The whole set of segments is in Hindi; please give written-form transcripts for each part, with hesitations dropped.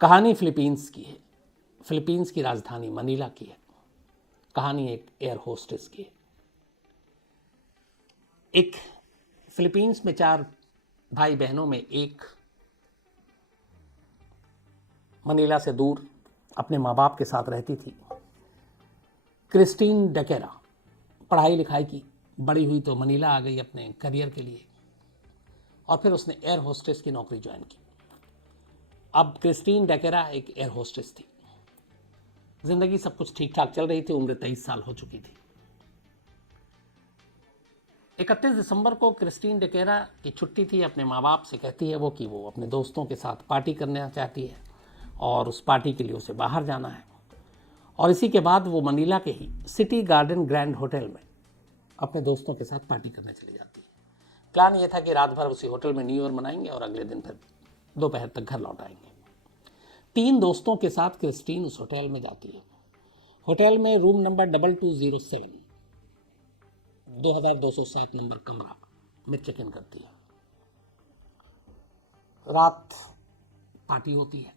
कहानी फिलीपींस की है, फिलीपींस की राजधानी मनीला की है। कहानी एक एयर होस्टेस की है। एक फिलीपींस में 4 भाई बहनों में एक मनीला से दूर अपने माँ बाप के साथ रहती थी। क्रिस्टीन डेकेरा पढ़ाई लिखाई की, बड़ी हुई तो मनीला आ गई अपने करियर के लिए और फिर उसने एयर होस्टेस की नौकरी ज्वाइन की। अब क्रिस्टीन डेकेरा एक एयर होस्टेस थी। जिंदगी सब कुछ ठीक ठाक चल रही थी। उम्र 23 साल हो चुकी थी। 31 दिसंबर को क्रिस्टीन डेकेरा की छुट्टी थी। अपने माँ बाप से कहती है वो कि वो अपने दोस्तों के साथ पार्टी करना चाहती है और उस पार्टी के लिए उसे बाहर जाना है। और इसी के बाद वो मनीला के ही सिटी गार्डन ग्रैंड होटल में अपने दोस्तों के साथ पार्टी करने चली जाती है। प्लान ये था कि रात भर उसी होटल में न्यू ईयर मनाएंगे और अगले दिन फिर दोपहर तक घर लौट आएंगे। 3 दोस्तों के साथ क्रिस्टीन उस होटल में जाती है। होटल में रूम नंबर 2207 2207 नंबर कमरा में चेक इन करती है। रात पार्टी होती है।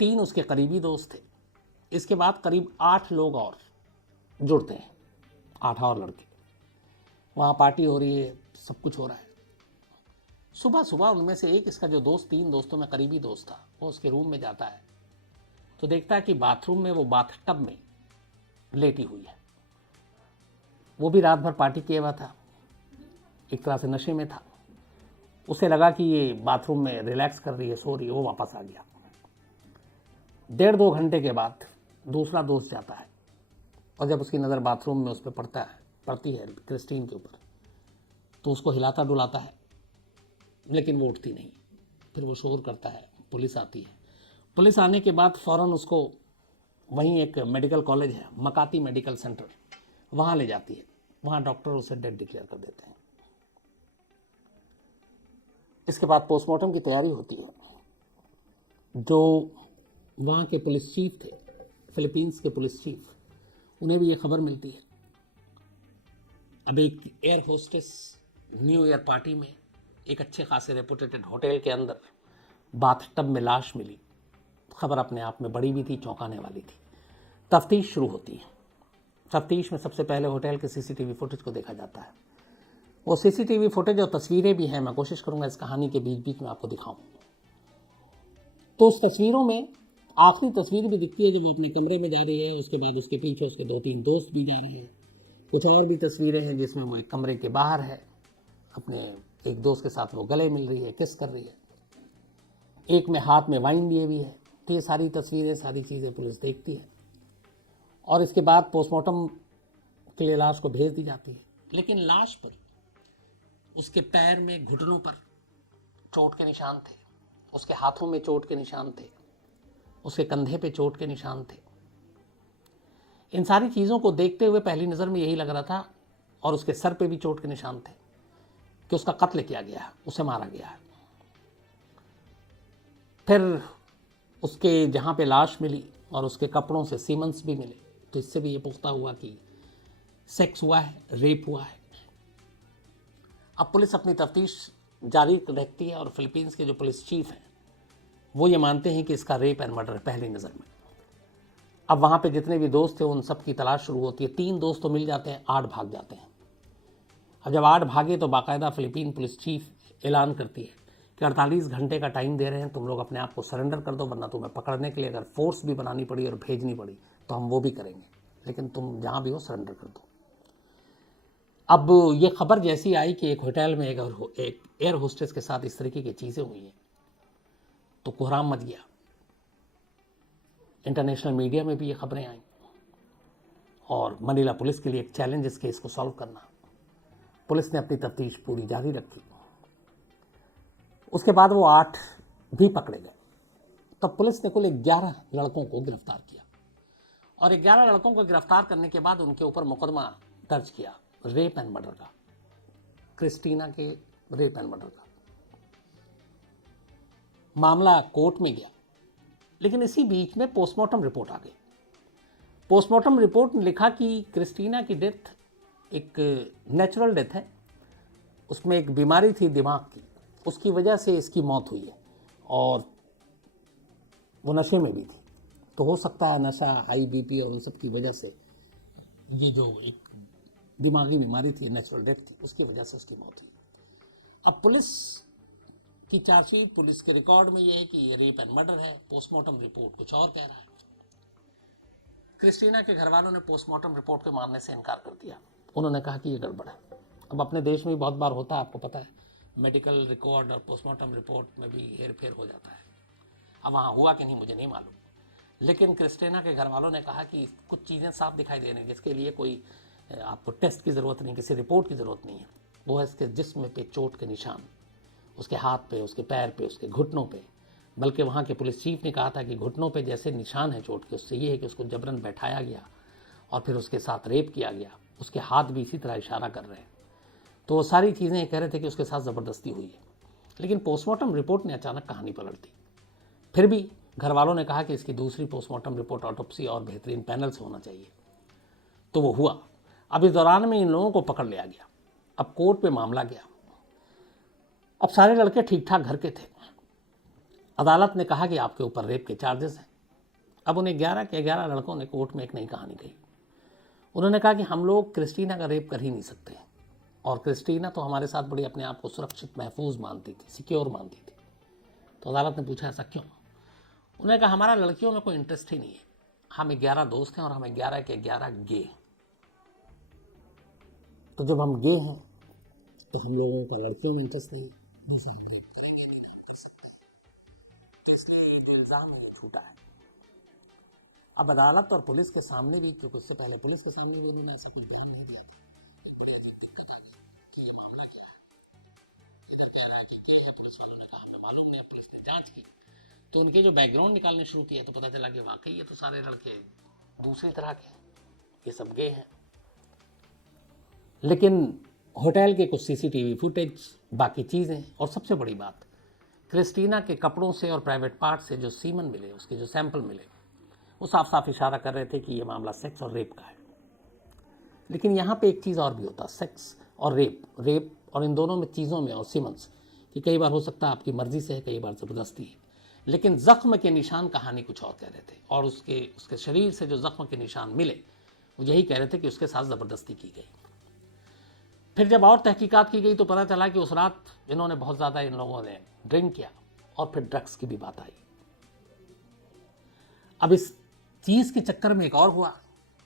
3 उसके करीबी दोस्त थे। इसके बाद करीब 8 लोग और जुड़ते हैं, 8 और लड़के। वहाँ पार्टी हो रही है, सब कुछ हो रहा है। सुबह सुबह उनमें से एक, इसका जो दोस्त 3 दोस्तों में करीबी दोस्त था, वो उसके रूम में जाता है तो देखता है कि बाथरूम में वो बाथटब में लेटी हुई है। वो भी रात भर पार्टी किया हुआ था, एक तरह से नशे में था। उसे लगा कि ये बाथरूम में रिलैक्स कर रही है, सो रही है। वो वापस आ गया। 1.5-2 घंटे के बाद दूसरा दोस्त जाता है और जब उसकी नज़र बाथरूम में उस पर पड़ती है क्रिस्टीन के ऊपर, तो उसको हिलाता डुलाता है, लेकिन वो उठती नहीं। फिर वो शोर करता है, पुलिस आती है। पुलिस आने के बाद फ़ौरन उसको वहीं एक मेडिकल कॉलेज है, मकाती मेडिकल सेंटर, वहाँ ले जाती है। वहाँ डॉक्टर उसे डेड डिक्लेयर कर देते हैं। इसके बाद पोस्टमार्टम की तैयारी होती है। जो वहाँ के पुलिस चीफ थे, फिलीपींस के पुलिस चीफ, उन्हें भी ये खबर मिलती है। अब एक air hostess new year party में एक अच्छे खासे रेपुटेटेड होटल के अंदर बाथटब में लाश मिली। खबर अपने आप में बड़ी भी थी, चौंकाने वाली थी। तफ्तीश शुरू होती है। तफ्तीश में सबसे पहले होटल के सीसीटीवी फुटेज को देखा जाता है। वो सीसीटीवी फुटेज और तस्वीरें भी हैं, मैं कोशिश करूंगा इस कहानी के बीच बीच में आपको दिखाऊं। तो उस तस्वीरों में आखिरी तस्वीर भी दिखती है जब वो अपने कमरे में जा रही है। उसके बाद उसके पीछे उसके 2-3 दोस्त भी जा रहे हैं। कुछ और भी तस्वीरें हैं जिसमें वो एक कमरे के बाहर है, अपने एक दोस्त के साथ वो गले मिल रही है, किस कर रही है। एक में हाथ में वाइन लिए हुई है। तो ये सारी तस्वीरें, सारी चीज़ें पुलिस देखती है और इसके बाद पोस्टमार्टम के लिए लाश को भेज दी जाती है। लेकिन लाश पर उसके पैर में, घुटनों पर चोट के निशान थे, उसके हाथों में चोट के निशान थे, उसके कंधे पे चोट के निशान थे। इन सारी चीज़ों को देखते हुए पहली नज़र में यही लग रहा था, और उसके सर पे भी चोट के निशान थे, कि उसका कत्ल किया गया है, उसे मारा गया है। फिर उसके जहाँ पे लाश मिली और उसके कपड़ों से सीमेंट्स भी मिले, तो इससे भी ये पुख्ता हुआ कि सेक्स हुआ है, रेप हुआ है। अब पुलिस अपनी तफ्तीश जारी रखती है और फिलीपींस के जो पुलिस चीफ हैं वो ये मानते हैं कि इसका रेप एंड मर्डर पहली नज़र में। अब वहाँ पे जितने भी दोस्त थे उन सब की तलाश शुरू होती है। 3 दोस्त तो मिल जाते हैं, 8 भाग जाते हैं। अब जब 8 भागे तो बाकायदा फिलीपीन पुलिस चीफ ऐलान करती है कि 48 घंटे का टाइम दे रहे हैं, तुम लोग अपने आप को सरेंडर कर दो, वरना तुम्हें पकड़ने के लिए अगर फोर्स भी बनानी पड़ी और भेजनी पड़ी तो हम वो भी करेंगे, लेकिन तुम जहाँ भी हो सरेंडर कर दो। अब ये खबर जैसी आई कि एक होटल में एक एयर होस्टेस के साथ इस तरीके की चीज़ें हुई हैं, तो कोहराम मच गया। इंटरनेशनल मीडिया में भी ये खबरें आईं और मनीला पुलिस के लिए एक चैलेंज इस केस को सॉल्व करना। पुलिस ने अपनी तफ्तीश पूरी जारी रखी। उसके बाद वो 8 भी पकड़े गए। तब पुलिस ने कुल 11 लड़कों को गिरफ्तार किया और 11 लड़कों को गिरफ्तार करने के बाद उनके ऊपर मुकदमा दर्ज किया रेप एंड मर्डर का, क्रिस्टीना के रेप एंड मर्डर का। मामला कोर्ट में गया, लेकिन इसी बीच में पोस्टमार्टम रिपोर्ट आ गई। पोस्टमार्टम रिपोर्ट ने लिखा कि क्रिस्टीना की डेथ एक नेचुरल डेथ है, उसमें एक बीमारी थी दिमाग की, उसकी वजह से इसकी मौत हुई है और वो नशे में भी थी, तो हो सकता है नशा, हाई बीपी और उन सब की वजह से ये जो एक दिमागी बीमारी थी, नेचुरल डेथ थी, उसकी वजह से उसकी मौत हुई। अब पुलिस की चार्जशीट, पुलिस के रिकॉर्ड में ये है कि ये रेप एंड मर्डर है, पोस्टमार्टम रिपोर्ट कुछ और कह रहा है। क्रिस्टीना के घर वालों ने पोस्टमार्टम रिपोर्ट के मानने से इनकार कर दिया। उन्होंने कहा कि ये गड़बड़ है। अब अपने देश में बहुत बार होता है, आपको पता है, मेडिकल रिकॉर्ड और पोस्टमार्टम रिपोर्ट में भी हेर फेर हो जाता है। अब वहाँ हुआ कि नहीं मुझे नहीं मालूम, लेकिन क्रिस्टीना के घर वालों ने कहा कि कुछ चीज़ें साफ दिखाई दे रही हैं जिसके लिए कोई आपको टेस्ट की ज़रूरत नहीं, किसी रिपोर्ट की ज़रूरत नहीं है। वो है इसके जिस्म पे चोट के निशान, उसके हाथ पे, उसके पैर पे, उसके घुटनों पे। बल्कि वहाँ के पुलिस चीफ ने कहा था कि घुटनों पे जैसे निशान है चोट के, उससे ये है कि उसको जबरन बैठाया गया और फिर उसके साथ रेप किया गया। उसके हाथ भी इसी तरह इशारा कर रहे हैं। तो वो सारी चीज़ें कह रहे थे कि उसके साथ ज़बरदस्ती हुई है। लेकिन पोस्टमार्टम रिपोर्ट ने अचानक कहानी पलट दी। फिर भी घर वालों ने कहा कि इसकी दूसरी पोस्टमार्टम रिपोर्ट ऑटोप्सी और बेहतरीन पैनल से होना चाहिए। तो वो हुआ। अब इस दौरान में इन लोगों को पकड़ लिया गया। अब कोर्ट पे मामला गया। अब सारे लड़के ठीक ठाक घर के थे। अदालत ने कहा कि आपके ऊपर रेप के चार्जेस हैं। अब उन्हें 11 के 11 लड़कों ने कोर्ट में एक नई कहानी कही। उन्होंने कहा कि हम लोग क्रिस्टीना का रेप कर ही नहीं सकते, और क्रिस्टीना तो हमारे साथ बड़ी अपने आप को सुरक्षित, महफूज मानती थी, सिक्योर मानती थी। तो अदालत ने पूछा ऐसा क्यों? उन्होंने कहा हमारा लड़कियों में कोई इंटरेस्ट ही नहीं है। हम 11 दोस्त हैं और हमें 11 के 11 गे। तो जब हम गे हैं तो हम लोगों का लड़कियों में इंटरेस्ट नहीं है, दूसरा हम रेप करेंगे नहीं, ना कर सकते। तो इसलिए इल्ज़ाम है छूटा है। अब अदालत और पुलिस के सामने भी, क्योंकि उससे पहले पुलिस के सामने भी उन्होंने ऐसा कुछ बयान नहीं दिया था, एक बड़ी अजीब दिक्कत आ गई कि ये मामला क्या है। इधर कह रहा है कि गे है, पुलिस वालों ने कहा हमें मालूम नहीं। अब पुलिस ने जांच की तो उनके जो बैकग्राउंड निकालने शुरू किया तो पता चला कि वाकई ये तो सारे लड़के दूसरी तरह के, ये सब गे हैं। लेकिन होटल के कुछ सीसीटीवी फुटेज, बाकी चीज़ें, और सबसे बड़ी बात, क्रिस्टीना के कपड़ों से और प्राइवेट पार्ट से जो सीमन मिले, उसके जो सैंपल मिले, वो साफ साफ इशारा कर रहे थे कि ये मामला सेक्स और रेप का है। लेकिन यहाँ पे एक चीज़ और भी होता, सेक्स और रेप और इन दोनों में चीज़ों में और सीमन्स कि कई बार हो सकता है आपकी मर्जी से है, कई बार ज़बरदस्ती है। लेकिन ज़ख्म के निशान कहानी कुछ और कह रहे थे, और उसके शरीर से जो ज़ख्म के निशान मिले वो यही कह रहे थे कि उसके साथ ज़बरदस्ती की गई। फिर जब और तहकीकात की गई तो पता चला कि उस रात इन्होंने बहुत ज़्यादा, इन लोगों ने ड्रिंक किया और फिर ड्रग्स की भी बात आई। अब इस चीज़ के चक्कर में एक और हुआ।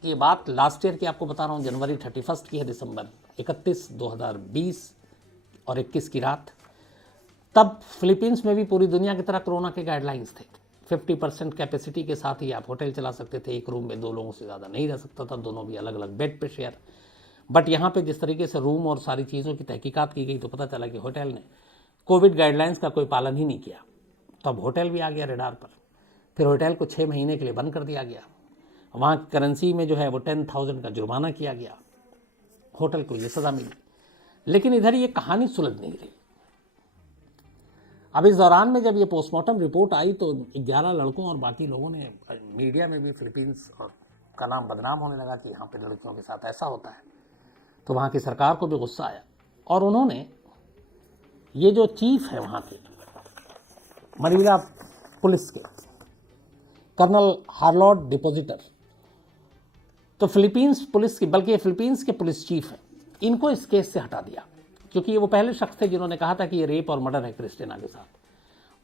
ये बात लास्ट ईयर की आपको बता रहा हूँ, जनवरी 31 की है, दिसंबर 31, 2020 और 21 की रात। तब फिलीपींस में भी पूरी दुनिया की तरह कोरोना के गाइडलाइंस थे। 50% कैपेसिटी के साथ ही आप होटल चला सकते थे, एक रूम में 2 लोगों से ज़्यादा नहीं रह सकता था, दोनों भी अलग अलग बेड पे शेयर। बट यहाँ पे जिस तरीके से रूम और सारी चीज़ों की तहकीकात की गई तो पता चला कि होटल ने कोविड गाइडलाइंस का कोई पालन ही नहीं किया। तो अब होटल भी आ गया रडार पर। फिर होटल को 6 महीने के लिए बंद कर दिया गया। वहाँ की करेंसी में जो है वो 10,000 का जुर्माना किया गया। होटल को ये सज़ा मिली। लेकिन इधर ये कहानी सुलझ नहीं रही। अब इस दौरान में जब ये पोस्टमार्टम रिपोर्ट आई तो 11 लड़कों और बाकी लोगों ने, मीडिया में भी फिलीपींस और का नाम बदनाम होने लगा कि यहाँ पे लड़कियों के साथ ऐसा होता है। तो वहाँ की सरकार को भी गुस्सा आया और उन्होंने, ये जो चीफ है वहाँ के मनीला पुलिस के, कर्नल हार्लॉड डिपोजिटर, तो फिलीपींस पुलिस की, बल्कि फिलीपींस के पुलिस चीफ हैं, इनको इस केस से हटा दिया, क्योंकि ये वो पहले शख्स थे जिन्होंने कहा था कि ये रेप और मर्डर है क्रिस्टीना के साथ।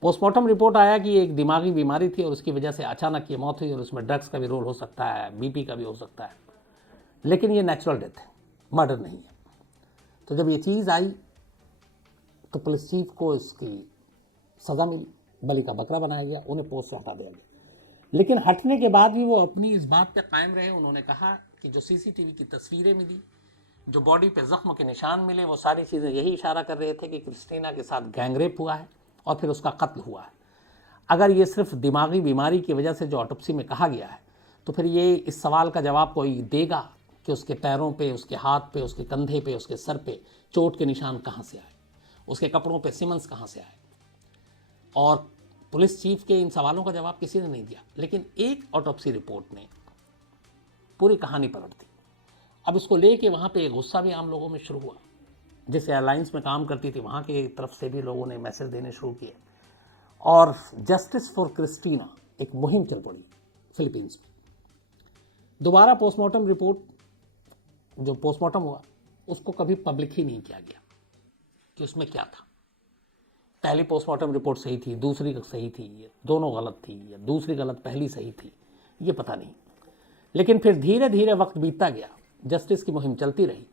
पोस्टमार्टम रिपोर्ट आया कि ये एक दिमागी बीमारी थी और उसकी वजह से अचानक ये मौत हुई और उसमें ड्रग्स का भी रोल हो सकता है, बीपी का भी हो सकता है, लेकिन ये नेचुरल डेथ है, मर्डर नहीं है। तो जब ये चीज़ आई तो पुलिस चीफ को इसकी सज़ा मिली, बलि का बकरा बनाया गया, उन्हें पोस्ट से हटा दिया गया। लेकिन हटने के बाद भी वो अपनी इस बात पे कायम रहे। उन्होंने कहा कि जो सीसीटीवी की तस्वीरें मिली, जो बॉडी पे जख्म के निशान मिले, वो सारी चीज़ें यही इशारा कर रहे थे कि क्रिस्टीना के साथ गैंगरेप हुआ है और फिर उसका कत्ल हुआ है। अगर ये सिर्फ दिमागी बीमारी की वजह से जो ऑटोप्सी में कहा गया है, तो फिर ये इस सवाल का जवाब कोई देगा कि उसके पैरों पे, उसके हाथ पे, उसके कंधे पे, उसके सर पे चोट के निशान कहाँ से आए, उसके कपड़ों पे सीमेंस कहाँ से आए। और पुलिस चीफ के इन सवालों का जवाब किसी ने नहीं दिया। लेकिन एक ऑटोप्सी रिपोर्ट ने पूरी कहानी पलट दी। अब इसको लेके वहाँ पे गुस्सा भी आम लोगों में शुरू हुआ। जिस एयरलाइंस में काम करती थी वहाँ की तरफ से भी लोगों ने मैसेज देने शुरू किए। और जस्टिस फॉर क्रिस्टीना एक मुहिम चल पड़ी फिलीपींस में। दोबारा पोस्टमार्टम रिपोर्ट, जो पोस्टमार्टम हुआ, उसको कभी पब्लिक ही नहीं किया गया कि उसमें क्या था। पहली पोस्टमार्टम रिपोर्ट सही थी, दूसरी सही थी, दोनों गलत थी, या दूसरी गलत पहली सही थी, ये पता नहीं। लेकिन फिर धीरे धीरे वक्त बीतता गया, जस्टिस की मुहिम चलती रही,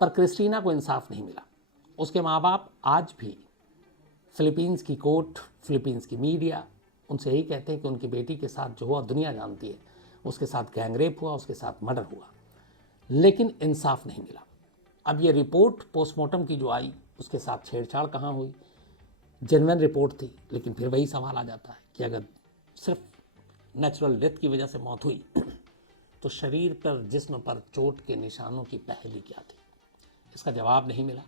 पर क्रिस्टीना को इंसाफ नहीं मिला। उसके माँ बाप आज भी, फिलीपींस की कोर्ट, फिलीपींस की मीडिया उनसे यही कहते हैं कि उनकी बेटी के साथ जो हुआ दुनिया जानती है, उसके साथ गैंगरेप हुआ, उसके साथ मर्डर हुआ, लेकिन इंसाफ नहीं मिला। अब ये रिपोर्ट पोस्टमार्टम की जो आई, उसके साथ छेड़छाड़ कहाँ हुई? जेन्युइन रिपोर्ट थी, लेकिन फिर वही सवाल आ जाता है कि अगर सिर्फ नेचुरल डेथ की वजह से मौत हुई तो शरीर पर, जिस्म पर चोट के निशानों की पहली क्या थी? इसका जवाब नहीं मिला।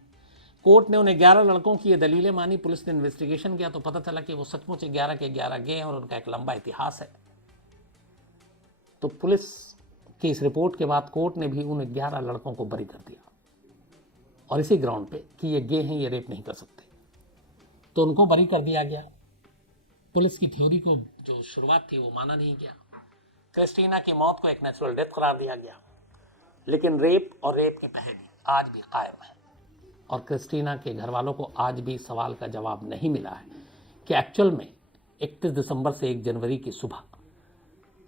कोर्ट ने उन्हें 11 लड़कों की ये दलीलें मानी। पुलिस ने इन्वेस्टिगेशन किया तो पता चला कि वो सचमुच 11 के 11 गए हैं और उनका एक लंबा इतिहास है। तो पुलिस की इस रिपोर्ट के बाद कोर्ट ने भी उन 11 लड़कों को बरी कर दिया, और इसी ग्राउंड पे कि ये गे हैं, ये रेप नहीं कर सकते, तो उनको बरी कर दिया गया। पुलिस की थ्योरी को जो शुरुआत थी वो माना नहीं गया। क्रिस्टीना की मौत को एक नेचुरल डेथ करार दिया गया, लेकिन रेप और रेप की पहेली आज भी कायम है, और क्रिस्टीना के घर वालों को आज भी सवाल का जवाब नहीं मिला है कि एक्चुअल में 31 दिसंबर से 1 जनवरी की सुबह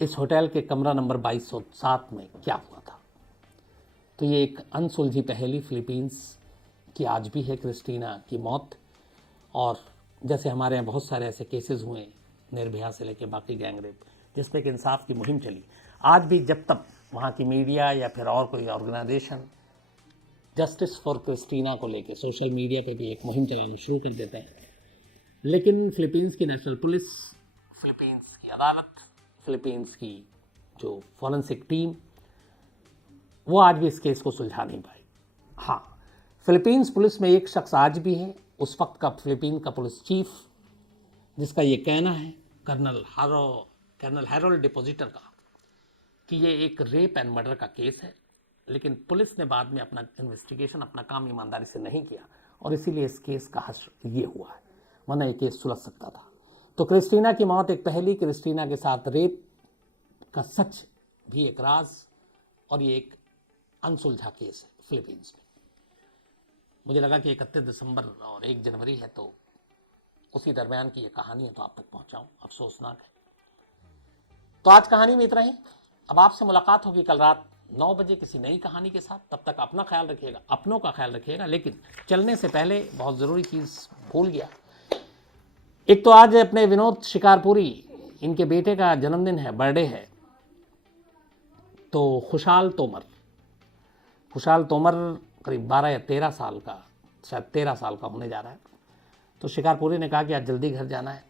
इस होटल के कमरा नंबर 2207 में क्या हुआ था। तो ये एक अनसुलझी पहेली फिलीपींस की आज भी है, क्रिस्टीना की मौत। और जैसे हमारे यहाँ बहुत सारे ऐसे केसेस हुए, निर्भया से लेके बाकी गैंगरेप, जिस पे कि इंसाफ की मुहिम चली, आज भी जब तक वहाँ की मीडिया या फिर और कोई ऑर्गेनाइजेशन जस्टिस फॉर क्रिस्टीना को लेके सोशल मीडिया पे भी एक मुहिम चलाना शुरू कर देते हैं, लेकिन फिलीपींस की नेशनल पुलिस, फिलीपींस की अदालत, फिलीपींस की जो फॉरेंसिक टीम, वो आज भी इस केस को सुलझा नहीं पाई। हाँ, फिलीपींस पुलिस में एक शख्स आज भी है, उस वक्त का फिलीपीन का पुलिस चीफ, जिसका ये कहना है, कर्नल हैरोल्ड डिपोजिटर का, कि ये एक रेप एंड मर्डर का केस है, लेकिन पुलिस ने बाद में अपना इन्वेस्टिगेशन, अपना काम ईमानदारी से नहीं किया, और इसीलिए इस केस का हश्र ये हुआ है, वरना ये केस सुलझ सकता था। तो क्रिस्टीना की मौत एक पहली, क्रिस्टीना के साथ रेप का सच भी एक राज, और ये एक अनसुलझा केस है फिलीपींस में। मुझे लगा कि 31 दिसंबर और 1 जनवरी है, तो उसी दरमियान की ये कहानी है, तो आप तक पहुंचाऊं, अफसोसनाक है। तो आज कहानी में इतना ही। अब आपसे मुलाकात होगी कल रात 9 बजे किसी नई कहानी के साथ। तब तक अपना ख्याल रखिएगा, अपनों का ख्याल रखिएगा। लेकिन चलने से पहले बहुत ज़रूरी चीज़ भूल गया। एक तो आज अपने विनोद शिकारपुरी, इनके बेटे का जन्मदिन है, बर्थडे है। तो खुशहाल तोमर करीब 12 या 13 साल का, शायद 13 साल का होने जा रहा है। तो शिकारपुरी ने कहा कि आज जल्दी घर जाना है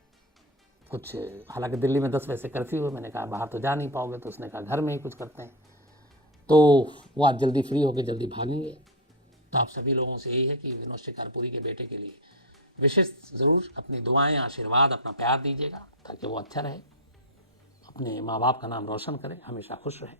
कुछ, हालांकि दिल्ली में 10 बजे से कर्फ्यू है। मैंने कहा बाहर तो जा नहीं पाओगे, तो उसने कहा घर में ही कुछ करते हैं। तो वो आज जल्दी फ्री होकर जल्दी भागेंगे। तो आप सभी लोगों से यही है कि विनोद शिकारपुरी के बेटे के लिए विशेष ज़रूर अपनी दुआएं, आशीर्वाद, अपना प्यार दीजिएगा, ताकि वो अच्छा रहे, अपने माँ बाप का नाम रोशन करे, हमेशा खुश रहे।